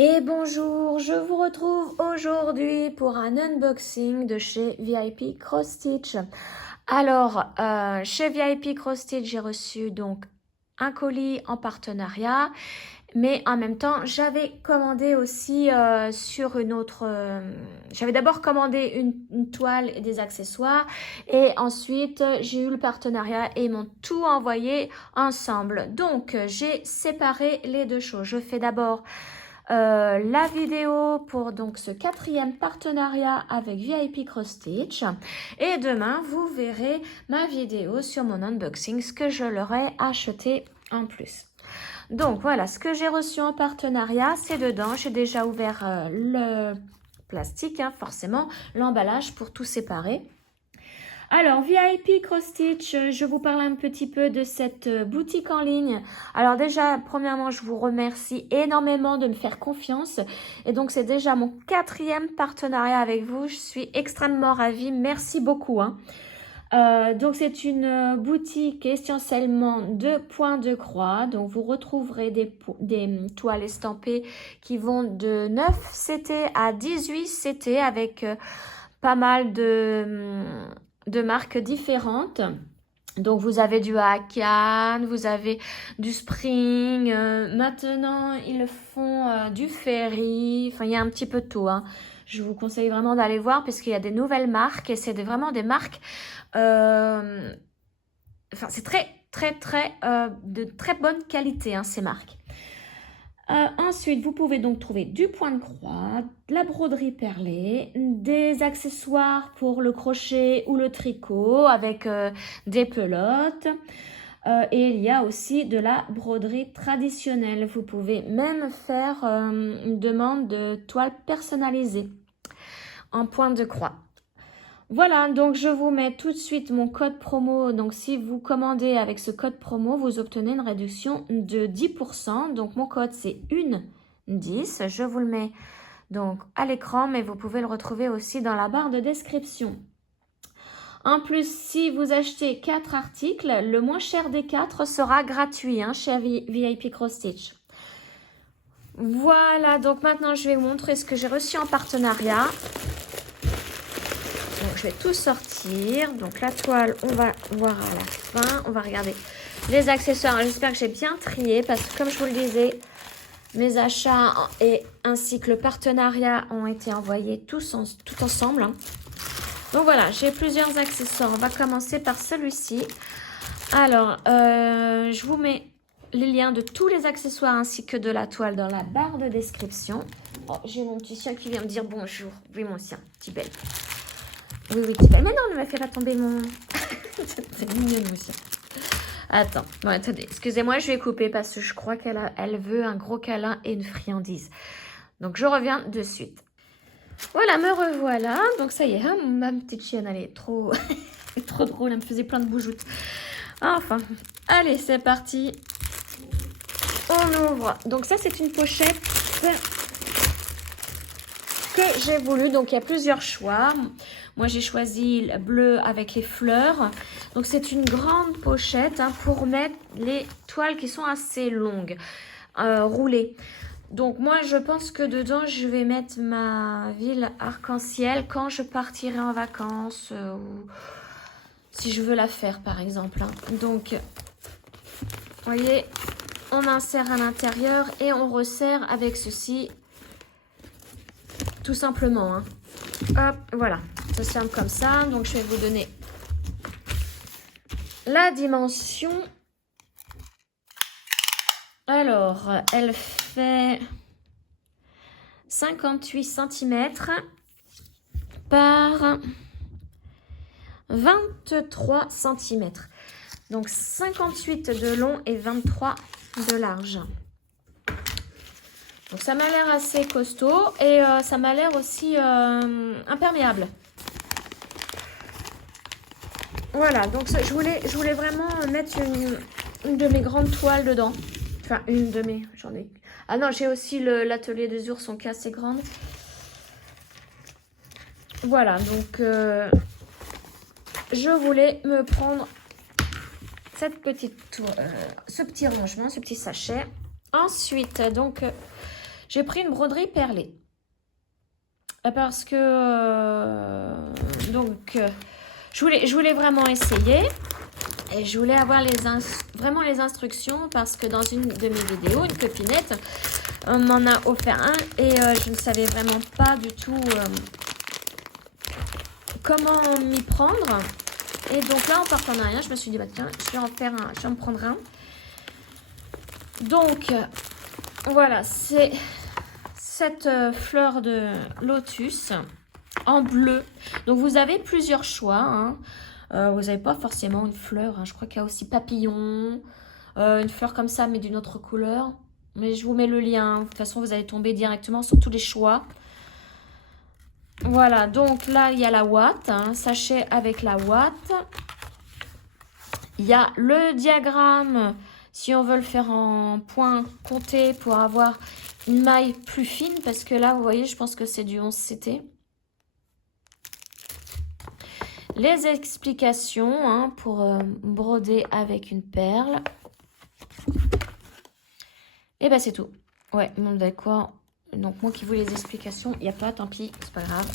Et bonjour, je vous retrouve aujourd'hui pour un unboxing de chez VIP Cross Stitch. Alors, chez VIP Cross Stitch, j'ai reçu donc un colis en partenariat, mais en même temps, j'avais commandé aussi sur une autre... j'avais d'abord commandé une toile et des accessoires, et ensuite, j'ai eu le partenariat et ils m'ont tout envoyé ensemble. Donc, j'ai séparé les deux choses. Je fais d'abord la vidéo pour donc ce 4e partenariat avec VIP Cross Stitch, et demain vous verrez ma vidéo sur mon unboxing, ce que je leur ai acheté en plus. Donc voilà ce que j'ai reçu en partenariat, c'est dedans. J'ai déjà ouvert le plastique, hein, forcément l'emballage pour tout séparer. Alors, VIP Cross Stitch, je vous parle un petit peu de cette boutique en ligne. Alors déjà, premièrement, je vous remercie énormément de me faire confiance. Et donc, c'est déjà mon 4e partenariat avec vous. Je suis extrêmement ravie. Merci beaucoup, hein. Donc, c'est une boutique essentiellement de points de croix. Donc, vous retrouverez des toiles estampées qui vont de 9 CT à 18 CT avec pas mal de marques différentes. Donc vous avez du Hakan, vous avez du Spring, maintenant ils font du Ferry, enfin il y a un petit peu de tout, hein. Je vous conseille vraiment d'aller voir parce qu'il y a des nouvelles marques et c'est vraiment des marques, enfin c'est de très bonne qualité, hein, ces marques. Ensuite, vous pouvez donc trouver du point de croix, de la broderie perlée, des accessoires pour le crochet ou le tricot avec des pelotes. Et il y a aussi de la broderie traditionnelle. Vous pouvez même faire une demande de toile personnalisée en point de croix. Voilà, donc je vous mets tout de suite mon code promo. Donc si vous commandez avec ce code promo, vous obtenez une réduction de 10%. Donc mon code c'est UNE10. Je vous le mets donc à l'écran, mais vous pouvez le retrouver aussi dans la barre de description. En plus, si vous achetez 4 articles, le moins cher des 4 sera gratuit, hein, chez VIP Cross Stitch. Voilà, donc maintenant je vais vous montrer ce que j'ai reçu en partenariat. Donc, je vais tout sortir. Donc, la toile, on va voir à la fin. On va regarder les accessoires. J'espère que j'ai bien trié parce que, comme je vous le disais, mes achats et ainsi que le partenariat ont été envoyés tout ensemble, hein. Donc, voilà, j'ai plusieurs accessoires. On va commencer par celui-ci. Alors, je vous mets les liens de tous les accessoires ainsi que de la toile dans la barre de description. Oh, j'ai mon petit chien qui vient me dire bonjour. Oui, mon chien, petit bel. Oui, petit belle. Mais non, ne me fais pas tomber mon... C'est mignon aussi. Attends, bon, attendez. Excusez-moi, je vais couper parce que je crois qu'elle veut un gros câlin et une friandise. Donc, je reviens de suite. Voilà, me revoilà. Donc, ça y est, hein, ma petite chienne, elle est trop, trop drôle. Elle me faisait plein de boujoutes. Enfin, allez, c'est parti. On ouvre. Donc, ça, c'est une pochette que j'ai voulu. Donc, il y a plusieurs choix. Moi, j'ai choisi le bleu avec les fleurs. Donc, c'est une grande pochette, hein, pour mettre les toiles qui sont assez longues, roulées. Donc, moi, je pense que dedans, je vais mettre ma ville arc-en-ciel quand je partirai en vacances ou si je veux la faire, par exemple, hein. Donc, vous voyez, on insère à l'intérieur et on resserre avec ceci, tout simplement, hein. Hop, voilà. Ça se ferme comme ça. Donc, je vais vous donner la dimension. Alors, elle fait 58 cm par 23 cm. Donc, 58 de long et 23 de large. Donc, ça m'a l'air assez costaud et ça m'a l'air aussi imperméable. Voilà, donc je voulais vraiment mettre une de mes grandes toiles dedans. Enfin, une de mes, j'en ai. Ah non, j'ai aussi l'atelier des oursons qui est assez grande. Voilà, donc je voulais me prendre cette petite ce petit rangement, ce petit sachet. Ensuite, donc, J'ai pris une broderie perlée. Parce que... je voulais vraiment essayer. Et je voulais avoir vraiment les instructions parce que dans une de mes vidéos, une copinette m'en a offert un et je ne savais vraiment pas du tout comment m'y prendre. Et donc là, en partenariat, je me suis dit, bah tiens, je vais en prendre un. Donc, voilà, c'est cette fleur de lotus en bleu. Donc, vous avez plusieurs choix, hein. Vous n'avez pas forcément une fleur, hein. Je crois qu'il y a aussi papillon, une fleur comme ça, mais d'une autre couleur. Mais je vous mets le lien. De toute façon, vous allez tomber directement sur tous les choix. Voilà, donc là, il y a la ouate, hein, sachet avec la ouate. Il y a le diagramme, si on veut le faire en point compté pour avoir une maille plus fine. Parce que là, vous voyez, je pense que c'est du 11 CT. Les explications, hein, pour broder avec une perle. Et ben c'est tout. Ouais, bon, d'accord. Donc moi qui voulais les explications, il n'y a pas, tant pis, c'est pas grave.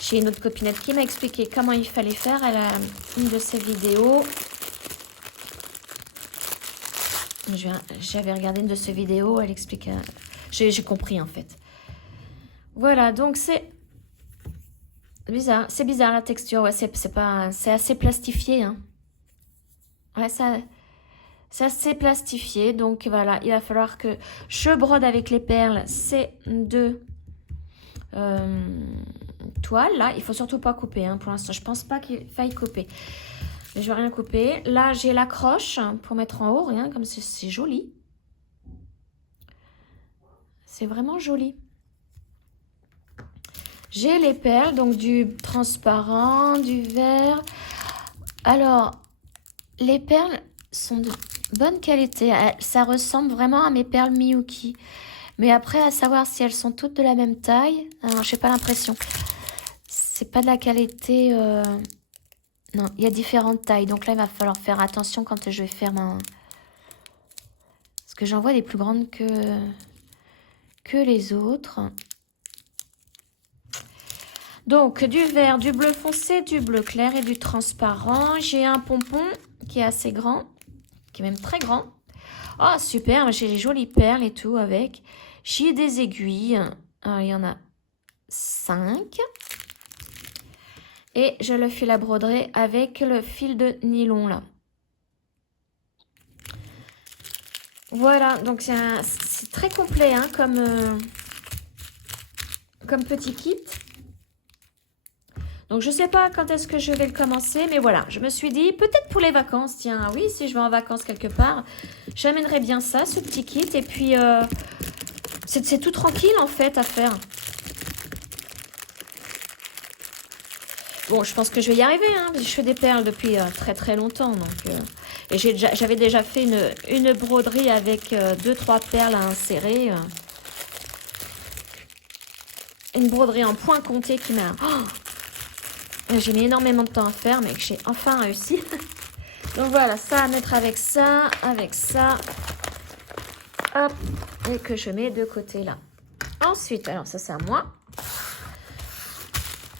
J'ai une autre copinette qui m'a expliqué comment il fallait faire. Elle a une de ses vidéos. J'avais regardé une de ses vidéos, elle explique. J'ai compris en fait. Voilà, donc c'est bizarre. C'est bizarre la texture. Ouais, c'est assez plastifié. Hein. Ouais, c'est assez plastifié. Donc voilà, il va falloir que je brode avec les perles ces deux toiles. Là, il faut surtout pas couper. Hein, pour l'instant, je pense pas qu'il faille couper. Mais je vais rien couper. Là, j'ai l'accroche pour mettre en haut. Rien, comme c'est joli. C'est vraiment joli. J'ai les perles, donc du transparent, du vert. Alors, les perles sont de bonne qualité. Ça ressemble vraiment à mes perles Miyuki. Mais après, à savoir si elles sont toutes de la même taille, je n'ai pas l'impression. C'est pas de la qualité... Non, il y a différentes tailles. Donc là, il va falloir faire attention quand je vais faire ma... Parce que j'en vois des plus grandes que les autres. Donc, du vert, du bleu foncé, du bleu clair et du transparent. J'ai un pompon qui est assez grand, qui est même très grand. Oh, super, j'ai les jolies perles et tout avec. J'ai des aiguilles. Alors, il y en a 5. Et je le fil à broderie avec le fil de nylon, là. Voilà, donc c'est très complet, hein, comme petit kit. Donc, je ne sais pas quand est-ce que je vais le commencer, mais voilà, je me suis dit, peut-être pour les vacances, tiens, oui, si je vais en vacances quelque part, j'amènerai bien ça, ce petit kit, et puis, c'est tout tranquille, en fait, à faire. Bon, je pense que je vais y arriver, hein, je fais des perles depuis très très longtemps, donc... et j'avais déjà fait une broderie avec 2-3 perles à insérer. Une broderie en point compté qui m'a... Oh, j'ai mis énormément de temps à faire, mais que j'ai enfin réussi. Donc voilà, ça à mettre avec ça. Hop, et que je mets de côté là. Ensuite, alors ça c'est à moi.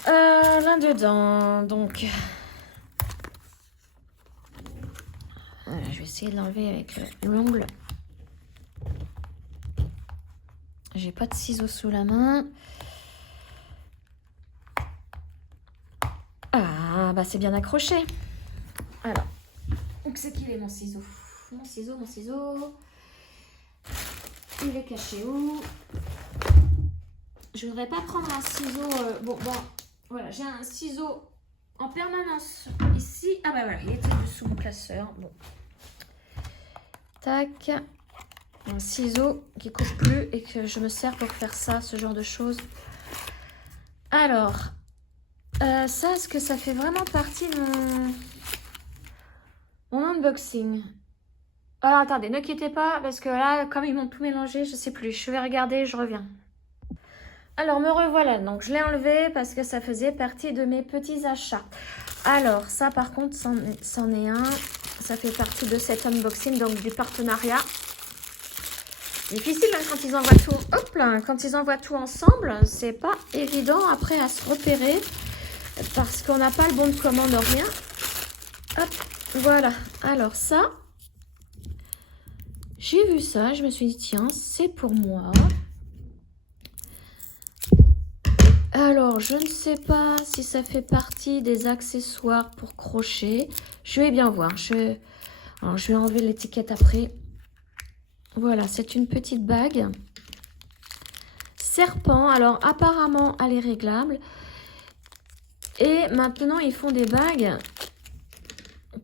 Là-dedans, donc... Voilà, je vais essayer de l'enlever avec l'ongle. J'ai pas de ciseaux sous la main. Ah, bah c'est bien accroché. Alors, donc c'est qu'il est mon ciseau? Mon ciseau. Il est caché où? Je voudrais pas prendre un ciseau... Bon, voilà, j'ai un ciseau en permanence ici. Ah bah voilà, il était dessous mon classeur. Bon. Tac. Un ciseau qui coupe plus et que je me sers pour faire ça, ce genre de choses. Alors... ça, est-ce que ça fait vraiment partie de mon unboxing? Alors, attendez, ne quittez pas, parce que là, comme ils m'ont tout mélangé, je sais plus. Je vais regarder, je reviens. Alors, me revoilà. Donc, je l'ai enlevé parce que ça faisait partie de mes petits achats. Alors, ça, par contre, c'en est un. Ça fait partie de cet unboxing, donc du partenariat. Difficile hein, quand ils envoient tout. Hop là, quand ils envoient tout ensemble, c'est pas évident après à se repérer parce qu'on n'a pas le bon de commande en rien. Hop, voilà. Alors ça, j'ai vu ça, je me suis dit tiens, c'est pour moi. Alors, je ne sais pas si ça fait partie des accessoires pour crochet. Je vais bien voir. Alors, je vais enlever l'étiquette après. Voilà, c'est une petite bague. Serpent. Alors, apparemment, elle est réglable. Et maintenant, ils font des bagues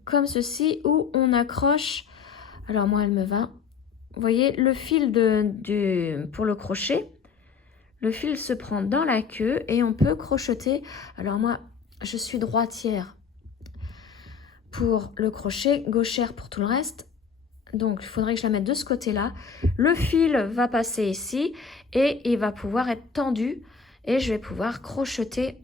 comme ceci où on accroche. Alors, moi, elle me va. Vous voyez, le fil pour le crochet. Le fil se prend dans la queue et on peut crocheter. Alors moi, je suis droitière pour le crochet, gauchère pour tout le reste. Donc, il faudrait que je la mette de ce côté-là. Le fil va passer ici et il va pouvoir être tendu. Et je vais pouvoir crocheter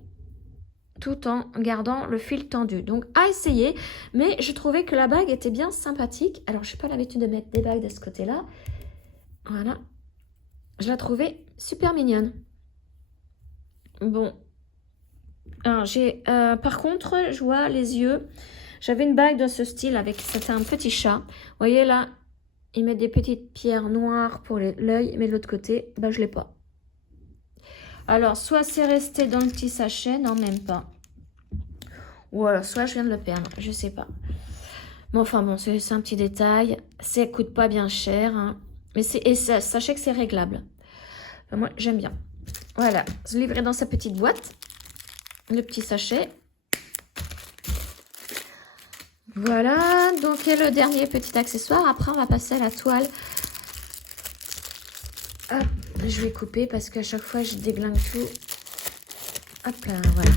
tout en gardant le fil tendu. Donc, à essayer. Mais je trouvais que la bague était bien sympathique. Alors, je n'ai pas l'habitude de mettre des bagues de ce côté-là. Voilà. Je la trouvais super mignonne. Bon. Alors, par contre, je vois les yeux. J'avais une bague de ce style avec, c'était un petit chat. Vous voyez là, ils mettent des petites pierres noires pour l'œil, mais de l'autre côté, bah, je ne l'ai pas. Alors, soit c'est resté dans le petit sachet, non, même pas. Ou alors, soit je viens de le perdre, je sais pas. Bon, enfin bon, c'est un petit détail. Ça coûte pas bien cher, hein. Mais sachez que c'est réglable. Enfin, moi, j'aime bien. Voilà, se livrer dans sa petite boîte. Le petit sachet. Voilà, donc et le dernier petit accessoire. Après, on va passer à la toile. Hop, je vais couper parce qu'à chaque fois, je déglingue tout. Hop là, voilà.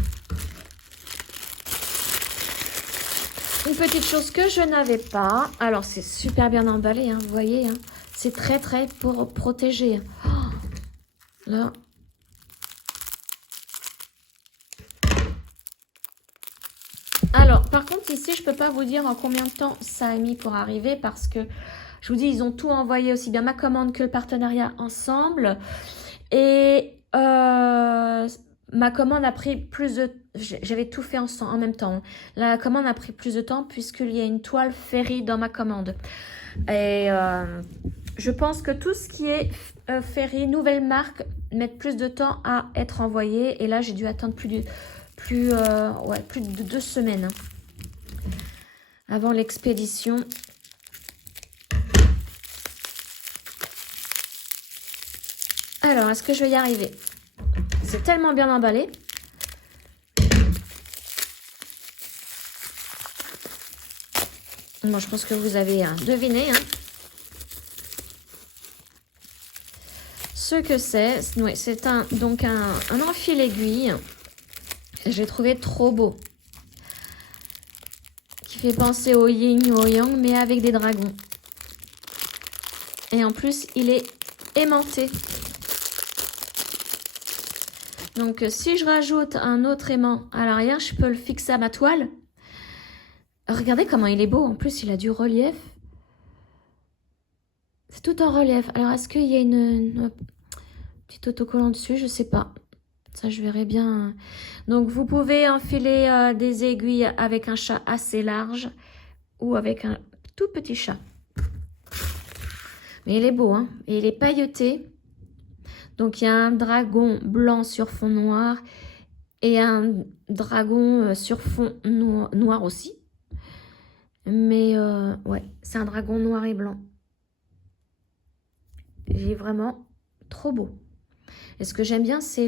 Une petite chose que je n'avais pas. Alors, c'est super bien emballé, hein, vous voyez. Hein. C'est très, très pour protéger. Oh, là. Alors, par contre, ici, je ne peux pas vous dire en combien de temps ça a mis pour arriver parce que, je vous dis, ils ont tout envoyé, aussi bien ma commande que le partenariat ensemble. Et ma commande a pris plus de... J'avais tout fait en même temps. La commande a pris plus de temps puisqu'il y a une toile Ferry dans ma commande. Et je pense que tout ce qui est Ferry, nouvelle marque, met plus de temps à être envoyé. Et là, j'ai dû attendre plus de 2 semaines avant l'expédition. Alors, est-ce que je vais y arriver? C'est tellement bien emballé. Bon, je pense que vous avez deviné. Hein. Ce que c'est, oui, c'est donc un enfil aiguille. J'ai trouvé trop beau. Qui fait penser au yin ou au yang, mais avec des dragons. Et en plus, il est aimanté. Donc, si je rajoute un autre aimant à l'arrière, je peux le fixer à ma toile. Regardez comment il est beau. En plus, il a du relief. C'est tout en relief. Alors, est-ce qu'il y a une petite autocollant dessus? Je ne sais pas. Ça, je verrai bien. Donc, vous pouvez enfiler des aiguilles avec un chat assez large ou avec un tout petit chat. Mais il est beau, hein? Et il est pailleté. Donc, il y a un dragon blanc sur fond noir et un dragon sur fond noir aussi. Mais, ouais, c'est un dragon noir et blanc. Il est vraiment trop beau. Et ce que j'aime bien, c'est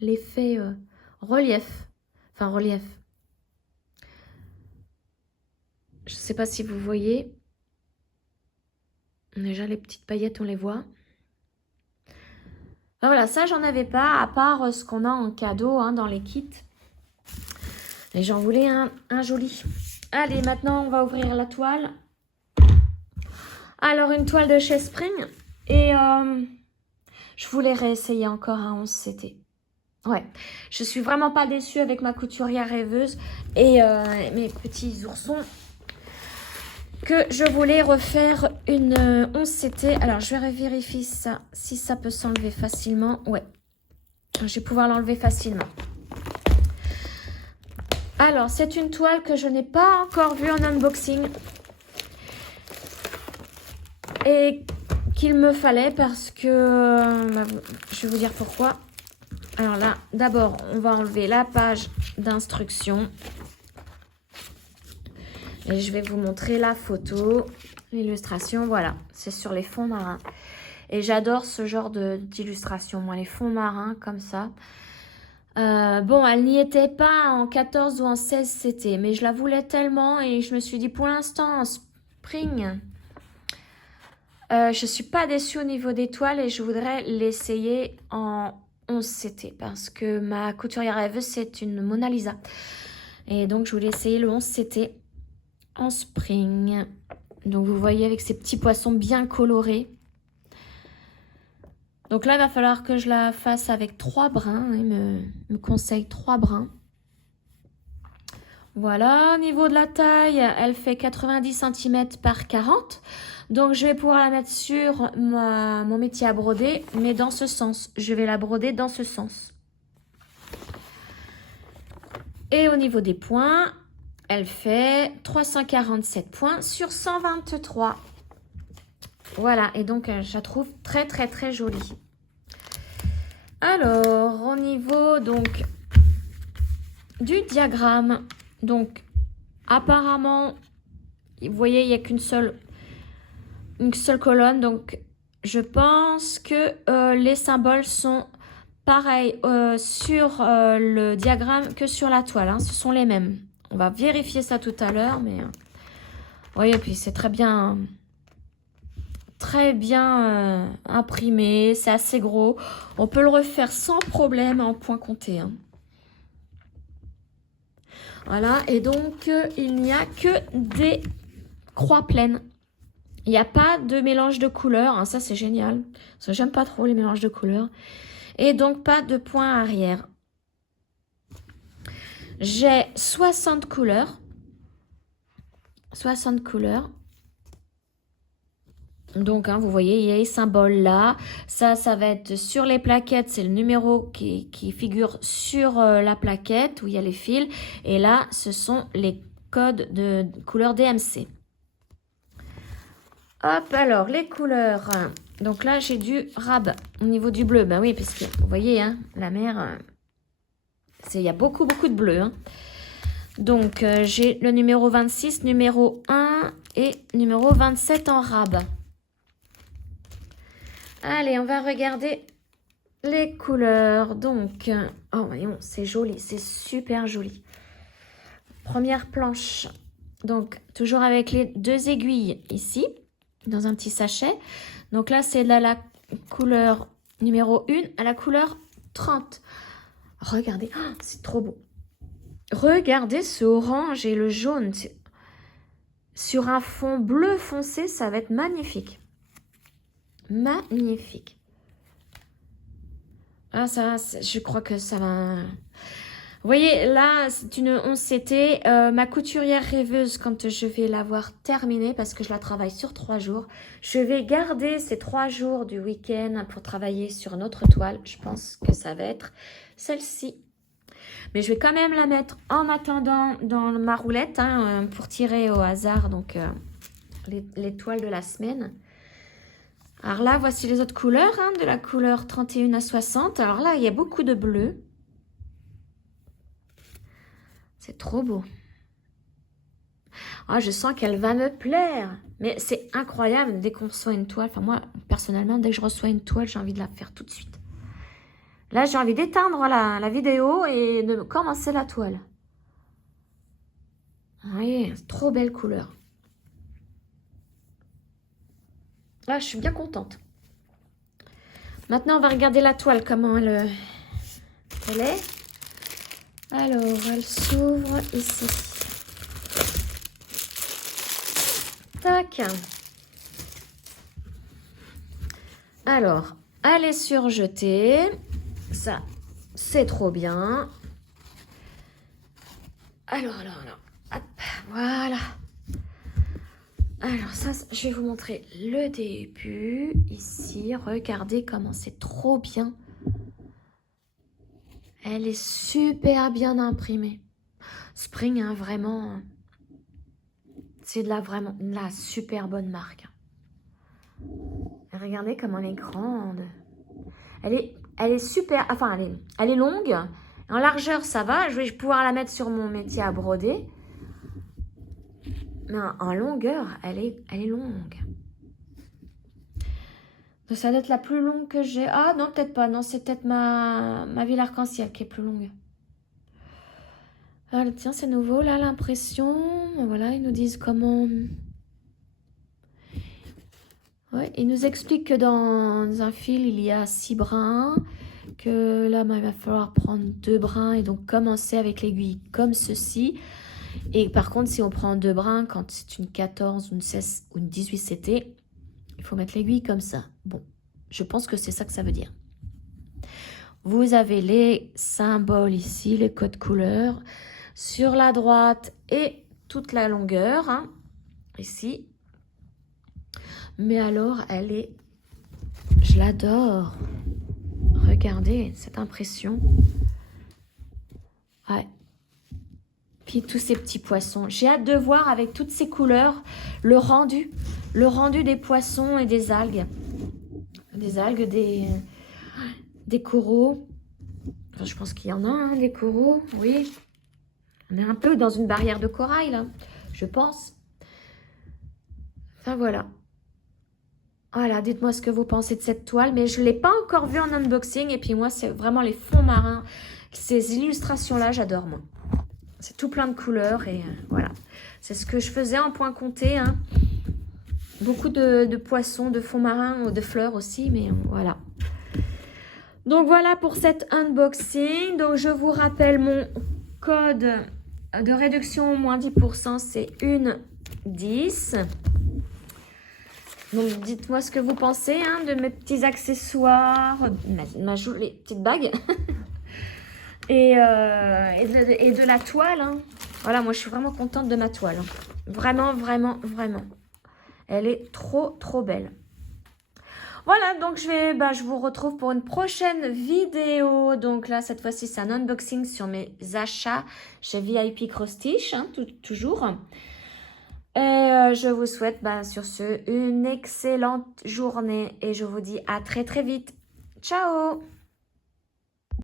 l'effet relief. Enfin, relief. Je ne sais pas si vous voyez. Déjà, les petites paillettes, on les voit. Ben voilà, ça, j'en avais pas, à part ce qu'on a en cadeau hein, dans les kits. Et j'en voulais un joli. Allez, maintenant, on va ouvrir la toile. Alors, une toile de chez Spring. Et je voulais réessayer encore un 11 CT. Ouais, je suis vraiment pas déçue avec ma couturière rêveuse et mes petits oursons. que je voulais refaire une 11CT. Alors, je vais vérifier ça, si ça peut s'enlever facilement. Ouais, je vais pouvoir l'enlever facilement. Alors, c'est une toile que je n'ai pas encore vue en unboxing. Et qu'il me fallait parce que... je vais vous dire pourquoi. Alors là, d'abord, on va enlever la page d'instruction. Et je vais vous montrer la photo, l'illustration. Voilà, c'est sur les fonds marins. Et j'adore ce genre d'illustration, moi, les fonds marins comme ça. Bon, elle n'y était pas en 14 ou en 16 CT, mais je la voulais tellement et je me suis dit pour l'instant en spring, je suis pas déçue au niveau des toiles et je voudrais l'essayer en 11 CT parce que ma couturière rêveuse c'est une Mona Lisa. Et donc je voulais essayer le 11 CT en spring. Donc vous voyez avec ces petits poissons bien colorés. Donc là, il va falloir que je la fasse avec 3 brins. Il me conseille 3 brins. Voilà, au niveau de la taille, elle fait 90 cm par 40. Donc, je vais pouvoir la mettre sur mon métier à broder, mais dans ce sens. Je vais la broder dans ce sens. Et au niveau des points, elle fait 347 points sur 123. Voilà, et donc je la trouve très très très jolie. Alors, au niveau donc du diagramme, donc apparemment, vous voyez, il n'y a une seule colonne, donc je pense que les symboles sont pareils sur le diagramme que sur la toile, hein, ce sont les mêmes. On va vérifier ça tout à l'heure, mais vous voyez, puis c'est très bien imprimé, c'est assez gros. On peut le refaire sans problème en point compté. Hein. Voilà, et donc il n'y a que des croix pleines. Il n'y a pas de mélange de couleurs, hein, ça c'est génial. Parce que j'aime pas trop les mélanges de couleurs. Et donc pas de point arrière. J'ai 60 couleurs. 60 couleurs. Donc, hein, vous voyez, il y a les symboles là. Ça va être sur les plaquettes. C'est le numéro qui figure sur la plaquette où il y a les fils. Et là, ce sont les codes de couleur DMC. Hop, alors, les couleurs. Donc là, j'ai du rab au niveau du bleu. Ben oui, parce que vous voyez, hein, la mer, il y a beaucoup de bleu. Hein. Donc, j'ai le numéro 26, numéro 1 et numéro 27 en rab. Allez, on va regarder les couleurs. Donc, oh voyons, c'est joli, c'est super joli. Première planche. Donc, toujours avec les 2 aiguilles ici, dans un petit sachet. Donc là, c'est la couleur numéro 1 à la couleur 30. Regardez, oh, c'est trop beau. Regardez ce orange et le jaune. Sur un fond bleu foncé, ça va être magnifique. Magnifique. Ah, ça, je crois que ça va... Vous voyez, là, c'est une 11CT. Ma couturière rêveuse, quand je vais l'avoir terminée, parce que je la travaille sur 3 jours, je vais garder ces 3 jours du week-end pour travailler sur une autre toile. Je pense que ça va être celle-ci. Mais je vais quand même la mettre en attendant dans ma roulette hein, pour tirer au hasard donc les toiles de la semaine. Alors là, voici les autres couleurs, hein, de la couleur 31 à 60. Alors là, il y a beaucoup de bleu. C'est trop beau. Ah, je sens qu'elle va me plaire. Mais c'est incroyable dès qu'on reçoit une toile. Enfin, moi, personnellement, dès que je reçois une toile, j'ai envie de la faire tout de suite. Là, j'ai envie d'éteindre la vidéo et de commencer la toile. Oui, trop belle couleur. Là, je suis bien contente. Maintenant, on va regarder la toile, comment elle est. Alors, elle s'ouvre ici. Tac. Alors, elle est surjetée. Ça, c'est trop bien. Alors. Hop, voilà. Alors ça, je vais vous montrer le début. Ici, regardez comment c'est trop bien. Elle est super bien imprimée. Spring, hein, vraiment, c'est vraiment de la super bonne marque. Et regardez comment elle est grande. Elle est super, enfin elle est longue. En largeur, ça va. Je vais pouvoir la mettre sur mon métier à broder. Mais en longueur, elle est longue. Donc ça doit être la plus longue que j'ai. Ah non, peut-être pas. Non, c'est peut-être ma ville arc-en-ciel qui est plus longue. Ah, tiens, c'est nouveau là, l'impression. Voilà, ils nous disent comment... Ouais, ils nous expliquent que dans un fil, il y a 6 brins. Que là, il va falloir prendre 2 brins et donc commencer avec l'aiguille comme ceci. Et par contre, si on prend 2 brins, quand c'est une 14, une 16 ou une 18 CT, il faut mettre l'aiguille comme ça. Bon, je pense que c'est ça que ça veut dire. Vous avez les symboles ici, les codes couleurs, sur la droite et toute la longueur, hein, ici. Mais alors, elle est... Je l'adore. Regardez cette impression. Ouais. Puis tous ces petits poissons. J'ai hâte de voir avec toutes ces couleurs le rendu des poissons et des algues. Des algues, des coraux. Enfin, je pense qu'il y en a, hein, des coraux, oui. On est un peu dans une barrière de corail, là, je pense. Enfin, voilà. Voilà, dites-moi ce que vous pensez de cette toile. Mais je ne l'ai pas encore vue en unboxing. Et puis moi, c'est vraiment les fonds marins. Ces illustrations-là, j'adore, moi. C'est tout plein de couleurs et voilà. C'est ce que je faisais en point compté, hein. Beaucoup de poissons, de fonds marins, de fleurs aussi, mais voilà. Donc voilà pour cet unboxing. Donc je vous rappelle mon code de réduction moins 10%, c'est 10. Donc dites-moi ce que vous pensez, hein, de mes petits accessoires, ma jolie petite bague et de la toile, hein. Voilà, moi je suis vraiment contente de ma toile, hein. Vraiment, vraiment, vraiment. Elle est trop, trop belle. Voilà, donc je vous retrouve pour une prochaine vidéo. Donc là, cette fois-ci, c'est un unboxing sur mes achats chez VIP Cross Stitch, hein, toujours. Et je vous souhaite, sur ce, une excellente journée. Et je vous dis à très, très vite. Ciao!